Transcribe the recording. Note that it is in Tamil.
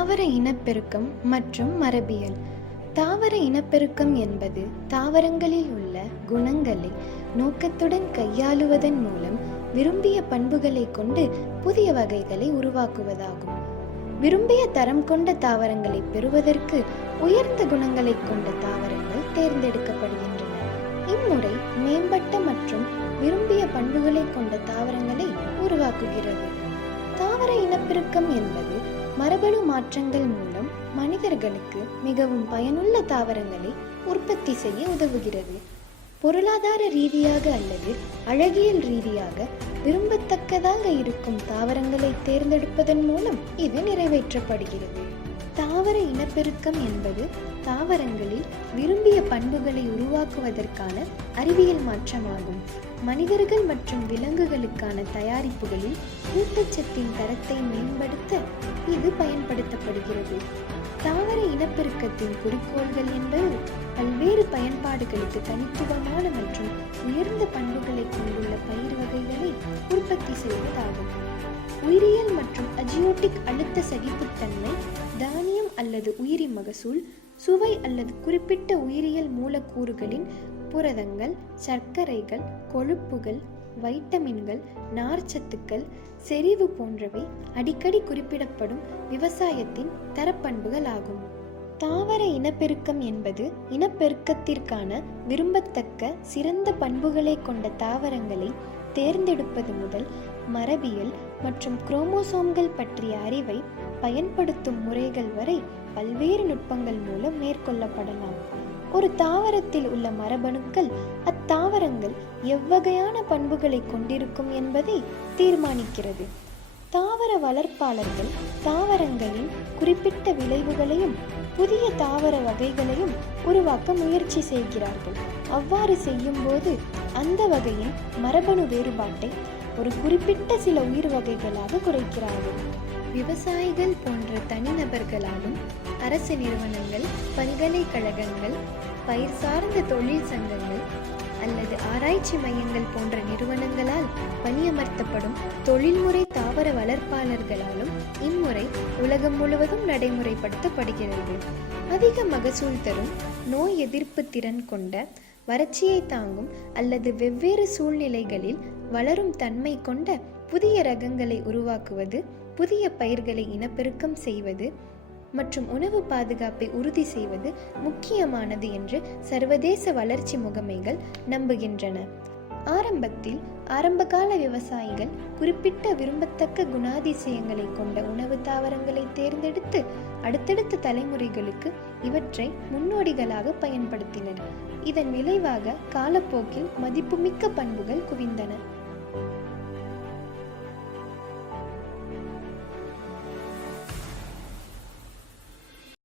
தாவர இனப்பெருக்கம் மற்றும் மரபியல். தாவர இனப்பெருக்கம் என்பது தாவரங்களில் உள்ள குணங்களை நோக்கத்துடன் கையாளுவதன் மூலம் விரும்பிய பண்புகளை கொண்டு புதிய வகைகளை உருவாக்குவதாகும். விரும்பிய தரம் கொண்ட தாவரங்களை பெறுவதற்கு உயர்ந்த குணங்களை கொண்ட தாவரங்கள் தேர்ந்தெடுக்கப்படுகின்றன. இம்முறை மேம்பட்ட மற்றும் விரும்பிய பண்புகளை கொண்ட தாவரங்களை உருவாக்குகிறது. தாவர இனப்பெருக்கம் என்பது மரபணு மாற்றங்கள் மூலம் மனிதர்களுக்கு மிகவும் பயனுள்ள தாவரங்களை உற்பத்தி செய்ய உதவுகிறது. பொருளாதார ரீதியாக அல்லது அழகியல் ரீதியாக விரும்பத்தக்கதாக இருக்கும் தாவரங்களை தேர்ந்தெடுப்பதன் மூலம் இது நிறைவேற்றப்படுகிறது. தாவர இனப்பெருக்கம் என்பது தாவரங்களில் விரும்பிய பண்புகளை உருவாக்குவதற்கான அறிவியல் மாற்றமாகும். மனிதர்கள் மற்றும் விலங்குகளுக்கான தயாரிப்புகளில் ஊட்டச்சத்தின் தரத்தை மேம்படுத்த இது பயன்படுத்தப்படுகிறது. தாவர இனப்பெருக்கத்தின் குறிக்கோள்கள் என்பது பல்வேறு பயன்பாடுகளுக்கு தனித்துவமான மற்றும் உயர்ந்த பண்புகளை கொண்டுள்ள பயிர் வகைகளை உற்பத்தி செய்வதாகும். உயிரியல் மற்றும் அஜியோட்டிக் அழுத்த சகிப்புத்தன்மை, தானியம் அல்லது உயிரி மகசூல், சுவை அல்லது குறிப்பிட்ட உயிரியல் மூலக்கூறுகளின் புரதங்கள், சர்க்கரைகள், கொழுப்புகள், வைட்டமின்கள், நார்ச்சத்துக்கள், செறிவு போன்றவை அடிக்கடி குறிப்பிடப்படும் விவசாயத்தின் தரப்பண்புகள் ஆகும். தாவர இனப்பெருக்கம் என்பது இனப்பெருக்கத்திற்கான விரும்பத்தக்க சிறந்த பண்புகளை கொண்ட தாவரங்களை தேர்ந்தெடுப்பது முதல் மரபியல் மற்றும் குரோமோசோம்கள் பற்றிய அறிவை பயன்படுத்தும் முறைகள் வரை பல்வேறு நுட்பங்கள் மூலம் மேற்கொள்ளப்படலாம். ஒரு தாவரத்தில் உள்ள மரபணுக்கள் அத்தாவரங்கள் எவ்வகையான பண்புகளை கொண்டிருக்கும் என்பதை தீர்மானிக்கிறது. தாவர வளர்ப்பாளர்கள் தாவரங்களின் குறிப்பிட்ட விளைவுகளையும் புதிய தாவர வகைகளையும் உருவாக்க முயற்சி செய்கிறார்கள். அவ்வாறு செய்யும் போது அந்த வகையின் மரபணு வேறுபாட்டை ஒரு குறிப்பிட்ட சில உயிர் வகைகளாக குறைக்கிறார்கள். விவசாயிகள் போன்ற தனிநபர்களாலும் அரசு நிறுவனங்கள், பல்கலைக்கழகங்கள், பயிர் சார்ந்த தொழில் சங்கங்கள் அல்லது ஆராய்ச்சி மையங்கள் போன்ற நிறுவனங்களால் பணியமர்த்தப்படும் தொழில்முறை தாவர வளர்ப்பாளர்களாலும் இம்முறை உலகம் முழுவதும் நடைமுறைப்படுத்தப்படுகிறது. அதிக மகசூல் தரும், நோய் எதிர்ப்பு திறன் கொண்ட, வறட்சியை தாங்கும் அல்லது வெவ்வேறு சூழ்நிலைகளில் வளரும் தன்மை கொண்ட புதிய ரகங்களை உருவாக்குவது, புதிய பயிர்களை இனப்பெருக்கம் செய்வது மற்றும் உணவு பாதுகாப்பை உறுதி செய்வது முக்கியமானது என்று சர்வதேச வளர்ச்சி முகமைகள் நம்புகின்றன. ஆரம்பத்தில் ஆரம்பகால விவசாயிகள் குறிப்பிட்ட விரும்பத்தக்க குணாதிசயங்களை கொண்ட உணவு தாவரங்களை தேர்ந்தெடுத்து அடுத்தடுத்த தலைமுறைகளுக்கு இவற்றை முன்னோடிகளாக பயன்படுத்தினர். இதன் விளைவாக காலப்போக்கில் மதிப்புமிக்க பண்புகள் குவிந்தன.